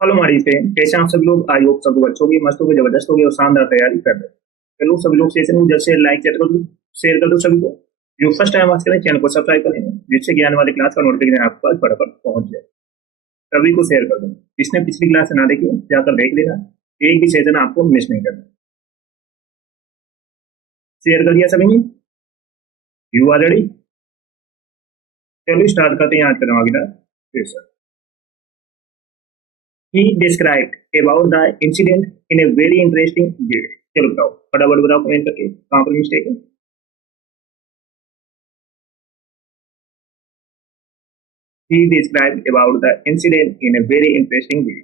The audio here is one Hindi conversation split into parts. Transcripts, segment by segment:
हेलो हमारी से कैसे हैं आप सब लोग। आई होप सब लोग अच्छे होंगे, मस्त होंगे, जबरदस्त होंगे और शानदार तैयारी कर रहे हैं। चलो सभी लोग सेशन को जल्द से लाइक शेयर कर दो सभी को। जो फर्स्ट टाइम आज करें चैनल को सब्सक्राइब करें, जिससे ज्ञान वाली क्लास का नोटिफिकेशन आपके पास फटाफट पहुंच जाए। सभी को शेयर कर दो। जिसने पिछली क्लास ना देखी हो, जाकर देख लेना। एक भी सेशन आपको मिस नहीं करना। शेयर कर दिया सभी ने? You are ready? चलो स्टार्ट करते हैं आज का अगला session. He described about the incident in a very interesting way. चलो बताओ, फटाफट बताओ कमेंट करके कहाँ पर मिस्टेक है। He described about the incident in a very interesting way.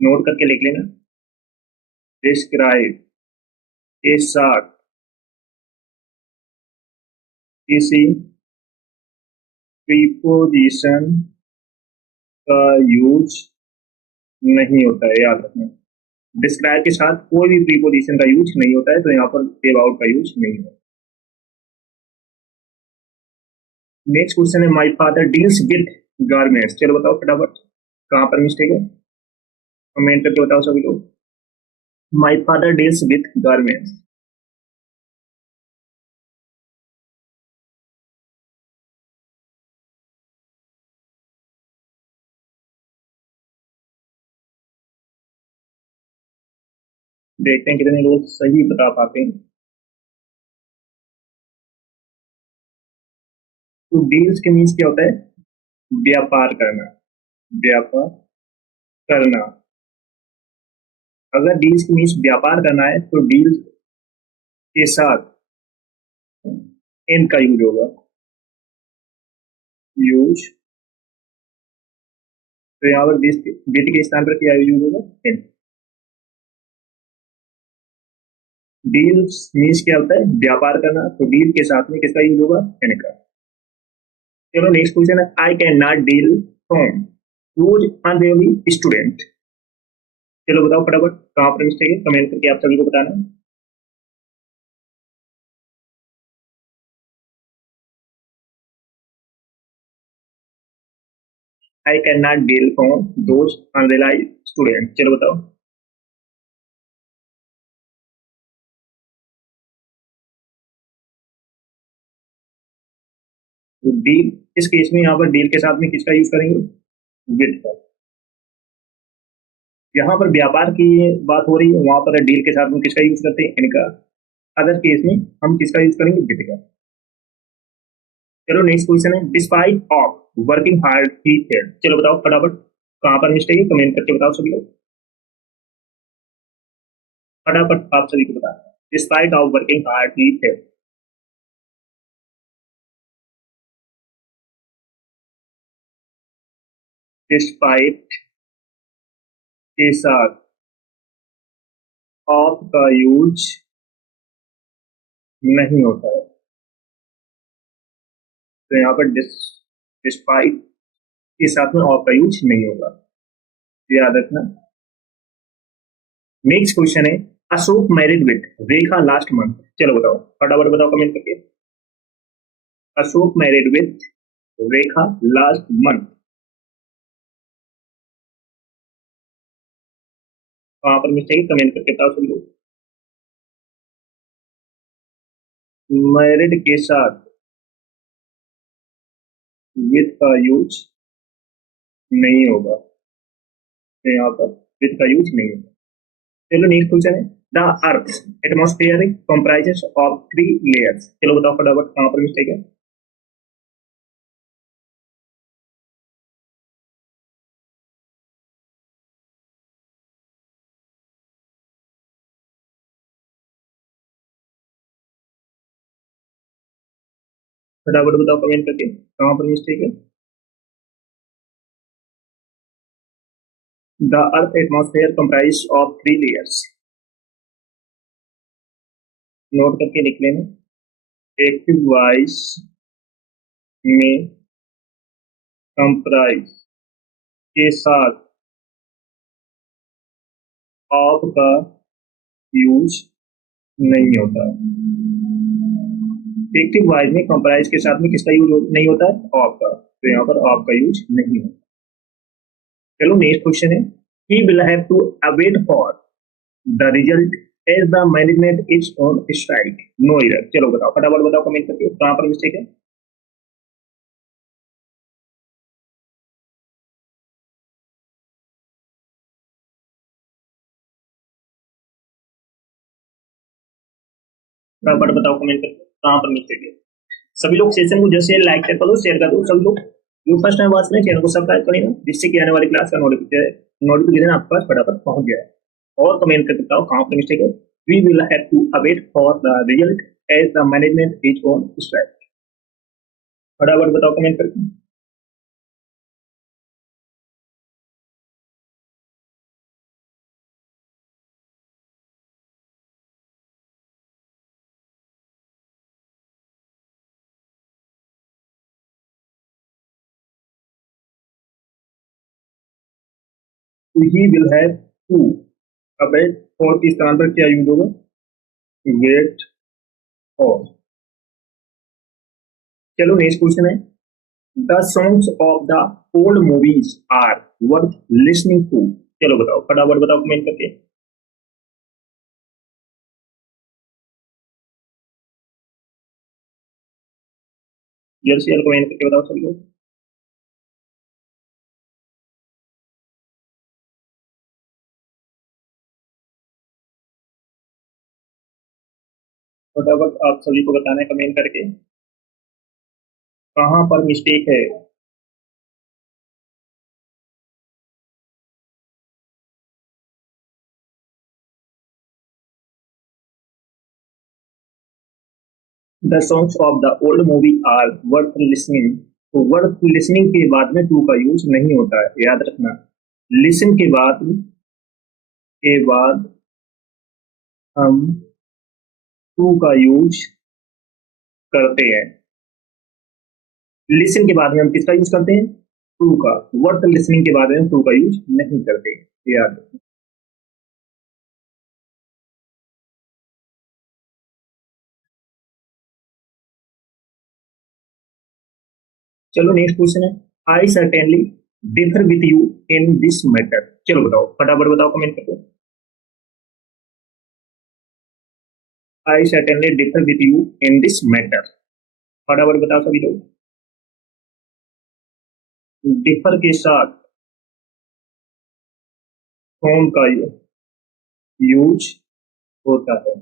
Note करके लिख लेना। Describe के साथ किसी प्रीपोजिशन का यूज नहीं होता है, याद रखना। डिस्क्राइब के साथ कोई भी प्रीपोजिशन का यूज नहीं होता है, तो यहाँ पर अबाउट का यूज नहीं होता। नेक्स्ट क्वेश्चन है my father deals with garments. चलो बताओ फटाफट कहाँ पर मिस्टेक है, कमेंट करके बताओ सभी लोग। My father deals with garments. देखते हैं कितने लोग सही बता पाते हैं। तो डील्स के मीन्स क्या होता है? व्यापार करना, व्यापार करना। अगर डील्स के मीन्स व्यापार करना है तो डील के साथ इन का यूज होगा, यूज। तो यहाँ पर विद के स्थान पर क्या यूज होगा? इन। डील्स मीन्स क्या होता है? व्यापार करना, तो डील के साथ में किसका यूज होगा? इन का। चलो नेक्स्ट क्वेश्चन है I can not deal from rose unreally student. चलो बताओ फटाफट कहाँ पर मिस्टेक है, कमेंट करके आप सभी को बताना। I can not deal from those unrealise student. चलो बताओ। तो डील, इस केस में यहाँ पर डील के साथ में किसका यूज करेंगे? विद का। यहाँ पर व्यापार की बात हो रही है, वहां पर डील के साथ में किसका यूज करते हैं? इनका। अदर केस में हम किसका यूज करेंगे? विद का। चलो नेक्स्ट क्वेश्चन है despite of working hard he failed. चलो बताओ फटाफट कहाँ पर मिस्टेक है, कमेंट करके बताओ सभी लोग। फटाफट आप सभी को बताना। Despite of working hard he failed. Despite के साथ ऑफ का यूज नहीं होता है, तो यहाँ पर डिस्पाइट के साथ में ऑफ का यूज नहीं होगा, याद रखना। नेक्स्ट क्वेश्चन है Ashok married with Rekha last month. चलो बताओ फटाफट बताओ कमेंट करके। Ashok married with Rekha last month. वहां पर मिस्टेक, कमेंट करके बताओ सभी लोग। मैरिड के साथ विद का यूज नहीं होगा, तो यहाँ पर विद का यूज नहीं होगा। चलो नेक्स्ट क्वेश्चन है the earth atmosphere comprises of 3 layers. चलो बताओ फटाफट कहाँ पर मिस्टेक है। फटाफट बताओ कमेंट करके कहाँ पर मिस्टेक है। The earth atmosphere comprise of 3 layers. Note करके लिख लेना। एक्टिव वॉइस में कंप्राइज के साथ ऑफ का यूज नहीं होता। एक्टिव वॉइस में कंप्राइज के साथ में किसका यूज नहीं होता है? ऑफ का। तो यहाँ पर ऑफ का यूज नहीं होता। चलो नेक्स्ट क्वेश्चन है, he will have to await for the result as the management is on strike. No error. चलो बताओ, फटाफट बताओ कमेंट करके कहां पर मिस्टेक है। फटाफट बताओ कमेंट करके कहां पर मिस्टेक है। सभी लोग सेशन को जैसे लाइक कर दो, शेयर कर दो। सभी लोग जो फर्स्ट टाइम वॉच में चैनल को सब्सक्राइब करें जिससे कि आने वाली क्लास का नोटिफिकेशन आपके पास फटाफट पहुंच जाए। और कमेंट करके बताओ कहां पर मिस्टेक है। We will have to await for the result as the management is on strike. फटाफट बताओ कमेंट करके। He will have to await for के स्थान पर क्या यूज होगा? Wait for. चलो नेक्स्ट क्वेश्चन है, the songs of the old movies are worth listening to. चलो बताओ, फटाफट बताओ कमेंट करके। जल्द से जल्द कमेंट करके बताओ सभी लोग। फटाफट आप सभी को बताना है कमेंट करके कहां पर मिस्टेक है। The songs of the old movie are worth listening. तो वर्थ लिसनिंग के बाद में टू का यूज नहीं होता है, याद रखना। लिसन के बाद हम टू का यूज करते हैं। लिसन के बाद में हम किसका यूज करते हैं? टू का। वर्थ लिसनिंग के बाद में हम टू का यूज नहीं करते, याद रखना। चलो नेक्स्ट क्वेश्चन है, I certainly differ with you in this matter. चलो बताओ, फटाफट बताओ कमेंट करके। I certainly differ with you in this matter. फटाफट बताओ सभी लोग। डिफर के साथ फ्रॉम का यूज होता है।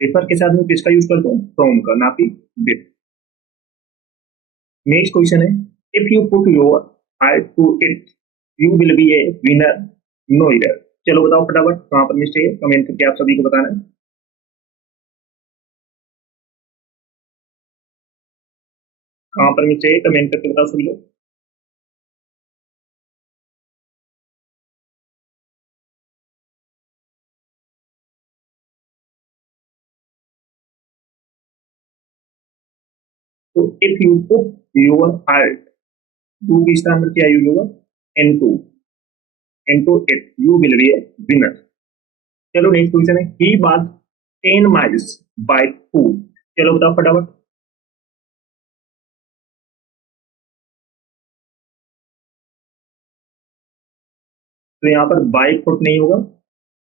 डिफर के साथ में किसका यूज करते हैं? फ्रॉम का, ना कि विथ। नेक्स्ट क्वेश्चन है, if you put your heart to it you will be a winner. No इधर। चलो बताओ फटाफट कहां पर मिस्टेक है, कमेंट करके आप सभी को बताना है। कहां पर मिस्टेक है कमेंट करके बताओ सभी लोग। तो if you put your heart, to की स्थान पर क्या यूज होगा? Into. Into it you will be a winner. चलो नेक्स्ट क्वेश्चन है, he was 10 miles by foot. चलो बताओ फटाफट। तो यहाँ पर बाई फुट नहीं होगा,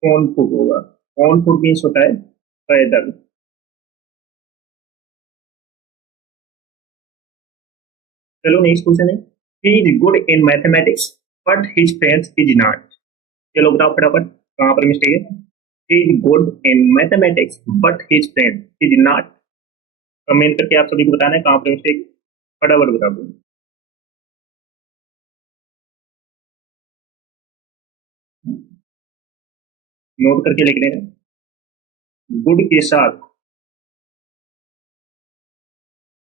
ऑन फुट होगा। ऑन फुट मीन्स होता है पैदल। चलो नेक्स्ट क्वेश्चन है, he is good in mathematics but his friends is not. चलो बताओ फटाफट कहां पर मिस्टेक है। He is good in mathematics but his friend is not. Comment करके आप सभी को बताना है कहां पर मिस्टेक, फटाफट बता दो। नोट करके लिख लेना। गुड के साथ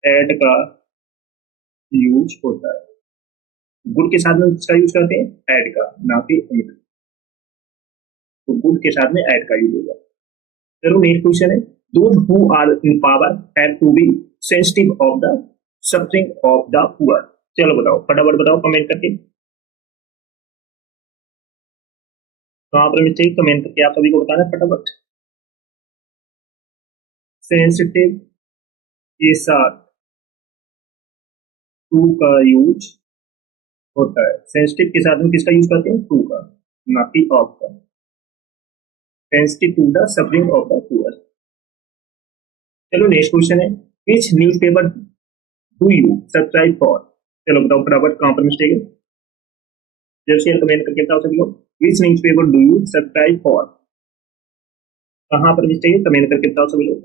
एड का यूज होता है। गुड के साथ में किसका यूज करते हैं? एड का, ना कि इनका। तो गुड के साथ में एड का यूज होगा। चलो नेक्स्ट क्वेश्चन है, those who are in power have to be sensitive of the suffering of the poor. चलो बताओ फटाफट बताओ कमेंट करके कहां पर मिस्टेक, कमेंट करके आप सभी को बताना है फटाफट। सेंसिटिव के साथ टू का यूज होता है। सेंसिटिव के साथ में किसका यूज करते हैं? टू का, ना कि ऑफ का। Sensitive to the suffering of the poor. चलो नेक्स्ट क्वेश्चन है, which newspaper do you subscribe for? चलो बताओ फटाफट कहाँ पर मिस्टेक है, जब शेयर कमेंट करके बताओ सभी लोग। Which newspaper do you subscribe for? कहाँ पर मिस्टेक है कमेंट करके बताओ सभी लोग।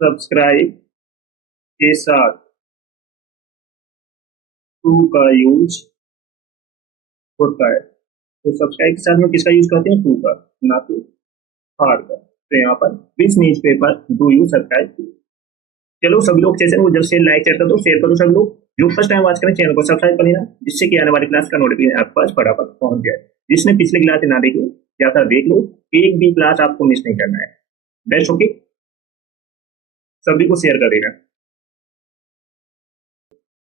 सब्सक्राइब के साथ टू का यूज होता है, तो सब्सक्राइब के साथ में किसका यूज करते हैं? टू का, ना कि हार्ड का। तो यहाँ पर which newspaper do you subscribe to. चलो सभी लोग सेशन को जल्द से लाइक शेयर कर दो, शेयर करो सभी लोग। जो फर्स्ट टाइम वॉच करें चैनल को सब्सक्राइब कर लेना, जिससे कि आने वाली क्लास का नोटिफिकेशन आपके पास फटाफट पहुंच जाए। जिसने पिछले क्लास ना देखी जाकर देख लो, एक भी क्लास आपको मिस नहीं करना है। बेस्ट ओके, सभी को शेयर कर देना।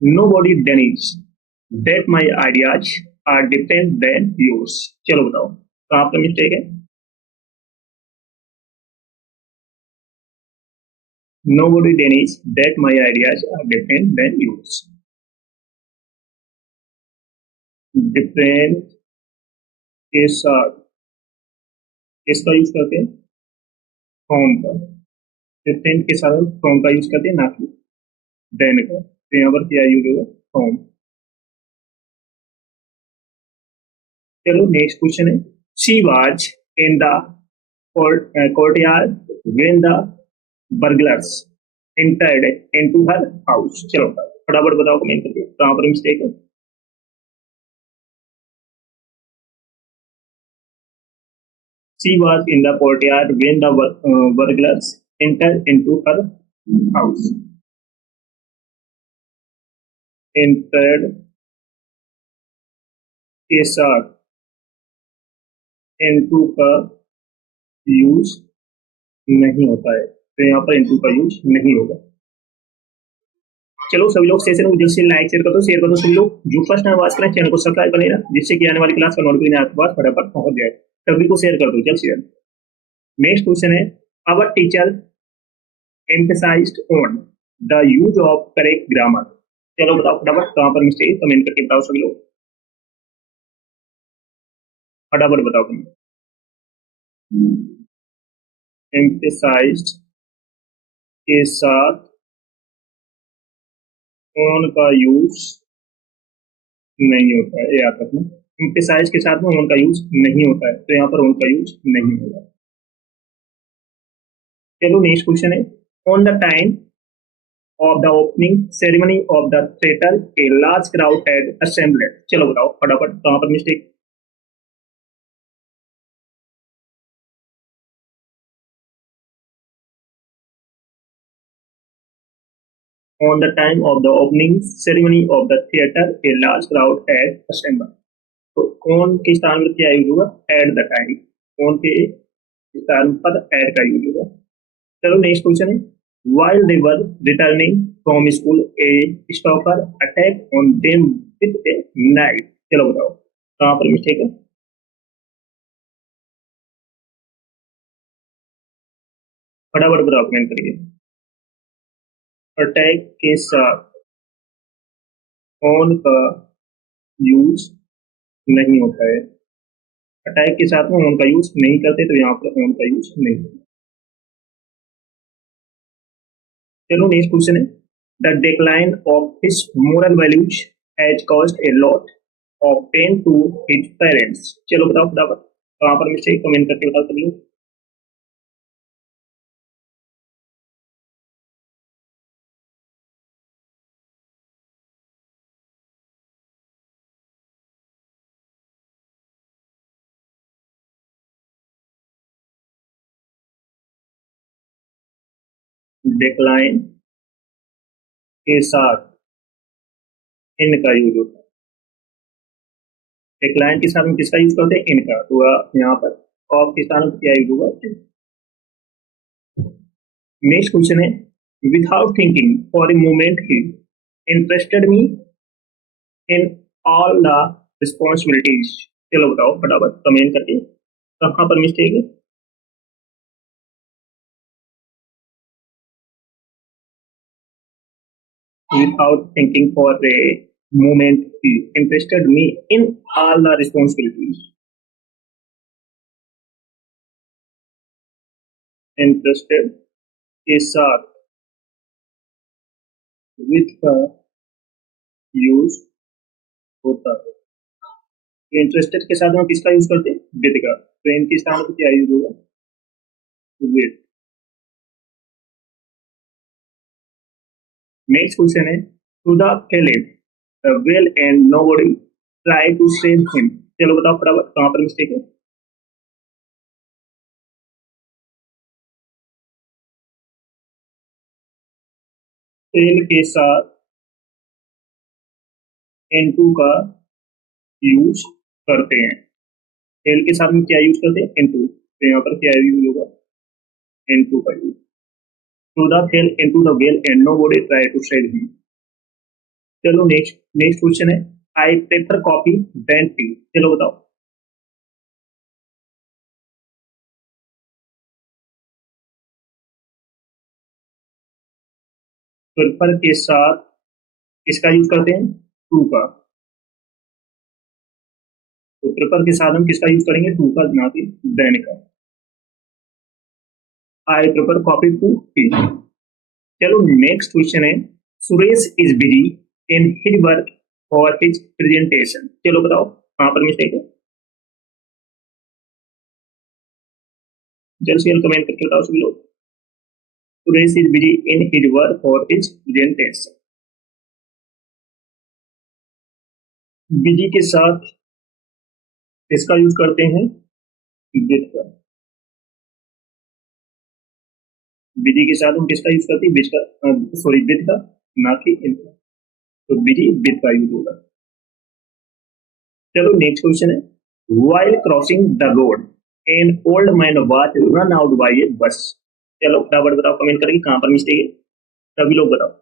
Nobody denies that my ideas are different than yours। चलो बताओ कहाँ पर मिस्टेक है? Nobody denies that my ideas are different than yours। Different के साथ किसका यूज करते हैं? फ्रॉम का। डिफरेंट के साथ फ्रॉम का यूज करते हैं, ना कि देन का। तो यहाँ पर क्या यूज होगा? फ्रॉम। चलो नेक्स्ट क्वेश्चन है, she was in the courtyard when the burglars entered into her house। चलो फटाफट बताओ कमेंट करके कहाँ पर मिस्टेक है। She was in the courtyard when the burglars entered into her house। entered के साथ into का यूज नहीं होता है, तो यहाँ पर into का यूज नहीं होगा। चलो सभी लोग सेशन को जल्द से लाइक शेयर कर दो, शेयर कर दो सभी लोग। जो फर्स्ट टाइम वॉच करें चैनल को सब्सक्राइब कर लेना, जिससे कि आने वाली क्लास का नोटिफिकेशन आपके पास फटाफट पहुंच जाए। सभी को शेयर कर दो जल्द से जल्द। नेक्स्ट क्वेश्चन है, our teacher emphasized on the use of correct grammar। चलो बताओ फटाफट कहाँ पर मिस्टेक, कमेंट करके बताओ सभी लोग, फटाफट बताओ कमेंट। emphasized के साथ on का यूज नहीं होता है, याद रखना। emphasize के साथ में on का यूज नहीं होता है, तो यहाँ पर on का यूज नहीं होगा। चलो नेक्स्ट क्वेश्चन है, on the time of the opening ceremony of the theater a large crowd had assembled। चलो बताओ फटाफट कहाँ पर mistake. on the time of the opening ceremony of the theater a large crowd had assembled। तो on के स्थान पर क्या यूज होगा? at the time। on के स्थान पर at का यूज होगा। चलो नेक्स्ट क्वेश्चन है, while they were returning from school a stalker attacked on them with a knife। चलो बताओ कहाँ पर मिस्टेक है? फटाफट बताओ कमेंट करिए। अटैक के साथ ऑन का यूज नहीं होता है, अटैक के साथ में ऑन का यूज नहीं करते, तो यहाँ पर ऑन का यूज नहीं होता। चलो नेक्स्ट क्वेश्चन है, the decline of his moral values has caused a lot of pain to his parents. चलो बताओ फटाफट कहाँ पर मिस्टेक, कमेंट करके बताओ सब लोग। डिक्लाइन के साथ इन का यूज होता है, डिक्लाइन के साथ में किसका यूज करते हैं? इनका। तो यहाँ पर ऑफ के स्थान पर क्या यूज होगा? नेक्स्ट क्वेश्चन है, without thinking for a moment he interested me in all the responsibilities. चलो बताओ फटाफट कमेंट करके कहाँ पर मिस्टेक है। without thinking for a moment he interested me in all the responsibilities. Interested के साथ with का यूज होता है। इंटरेस्टेड के साथ हम किसका यूज करते हैं? विद का। तो इनके स्थान पर क्या यूज होगा? विद। नेक्स्ट क्वेश्चन है to the fell in well and nobody try to save him. चलो बताओ फटाफट कहां पर मिस्टेक है? फेल के साथ N2 का यूज करते हैं। फेल के साथ में क्या यूज करते हैं? N2। तो यहाँ पर क्या यूज होगा? N2 का use. To the fell into the well and nobody try to save him। चलो नेक्स्ट नेक्स्ट क्वेश्चन है I prefer coffee then tea. चलो बताओ। प्रेफर के साथ किसका यूज करते हैं? टू का। तो प्रेफर के साथ हम किसका यूज करेंगे? टू का, ना कि देन का। I prefer coffee to tea. चलो नेक्स्ट क्वेश्चन है Suresh is busy in his work for his presentation. चलो बताओ कहां पर मिस्टेक है? जल्द से जल्द कमेंट करके बताओ सभी लोग। Suresh is busy in his work for his presentation. Busy के साथ इसका यूज करते हैं? विद का। बिजी के साथ हम किसका यूज करते हैं? विद का, सॉरी विद का, ना कि इन का। तो बिजी विद का यूज होगा। चलो नेक्स्ट क्वेश्चन है while crossing the road an old man was run out by a bus। चलो फटाफट बताओ कमेंट करके कहां पर मिस्टेक है? सभी लोग बताओ।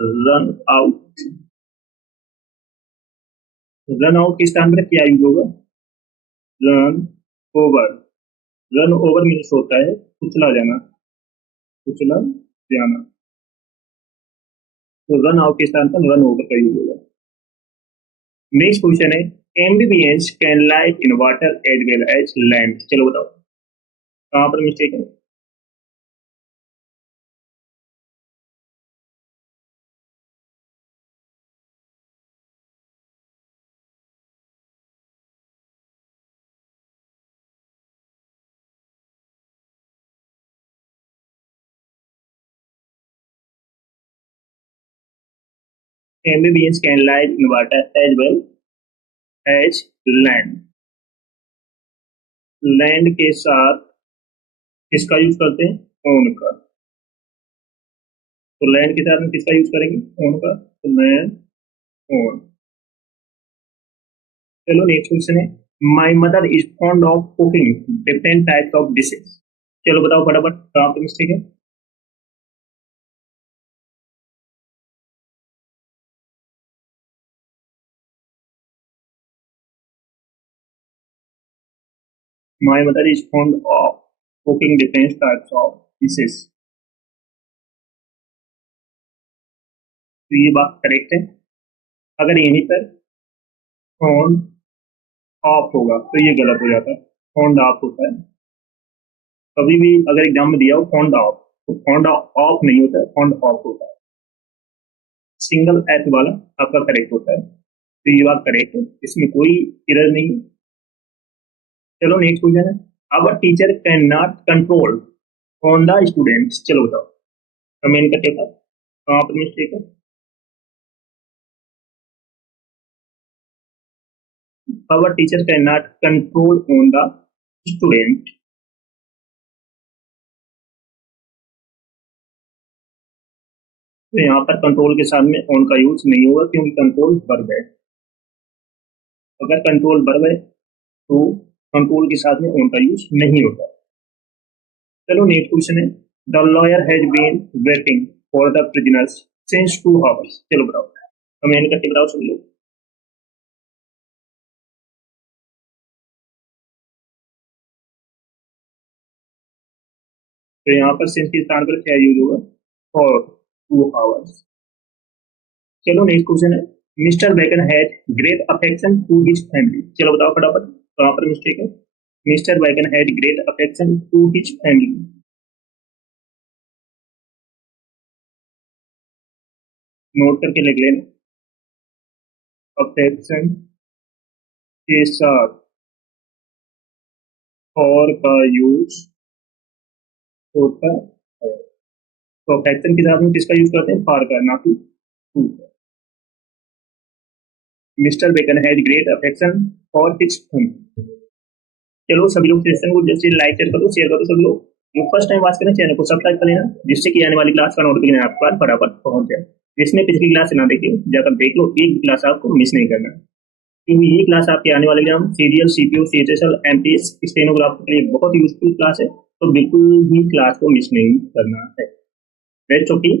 Run out. रन आउट के स्थान पर क्या यूज होगा? Run over. Run over means होता है कुचला जाना, कुचला जाना। तो रन आउट के स्थान पर रन ओवर का यूज होगा। नेक्स्ट क्वेश्चन है amphibians can live in water as well as land. चलो बताओ कहां पर मिस्टेक है? Amphibians can live in water as well as land। Land के साथ किसका यूज करते हैं? ओन का। तो लैंड के साथ में किसका यूज करेंगे? ओन का। तो लैंड ओन। चलो नेक्स्ट क्वेश्चन है my mother is fond of cooking different types of dishes. चलो बताओ फटाफट कहां पर मिस्टेक है? My mother is fond of cooking different types of dishes. तो ये बात करेक्ट है। अगर यहीं पर फॉन्ड ऑफ होगा तो ये गलत हो जाता है। फॉन्ड ऑफ होता है। कभी भी अगर एग्जाम में दिया हो फॉन्ड ऑफ, तो फॉन्ड ऑफ नहीं होता है, फॉन्ड ऑफ होता है। सिंगल एच वाला आपका करेक्ट होता है। तो ये बात करेक्ट है, इसमें कोई एरर नहीं है। चलो नेक्स्ट क्वेश्चन है our teacher can not control on the students. चलो बताओ कमेंट करके बताओ कहाँ पर मिस्टेक है? Our teacher can not control on the student. तो यहाँ पर कंट्रोल के साथ में ऑन का यूज नहीं होगा क्योंकि कंट्रोल वर्ब है। अगर कंट्रोल वर्ब है तो कंट्रोल के साथ में ऑन का यूज नहीं होता। चलो नेक्स्ट क्वेश्चन है the lawyer has been waiting for the prisoners since 2 hours. चलो बताओ कमेंट करके बताओ सभी लोग। तो यहाँ पर सिंस के स्थान पर क्या यूज होगा, फॉर 2 आवर्स। चलो नेक्स्ट क्वेश्चन है, mister Bacon had great affection to his family. चलो बताओ फटाफट कहाँ पर मिस्टेक है। Mister Bacon had great affection to his family. Note करके लिख लेना, अफेक्शन के साथ फॉर का यूज होता है। तो अफेक्शन के साथ में किसका यूज करते हैं, फॉर का, ना कि टू का। Mister Bacon had great affection for his family. चलो सभी लोग सेशन को जैसे लाइक शेयर करो सभी लोग। जो फर्स्ट टाइम वाच करें चैनल को सब्सक्राइब कर लेना, जिससे कि आने वाली क्लास का नोटिफिकेशन आपके पास फटाफट पहुंच जाए। जिसने पिछली क्लास ना देखी जाकर देख लो, एक भी क्लास आपको मिस नहीं करना, क्योंकि ये क्लास आपके आने वाले exam serial, CPO, CHSL, MTS, stenographer के लिए बहुत यूजफुल क्लास है। तो बिल्कुल भी क्लास को मिस नहीं करना है। ओके।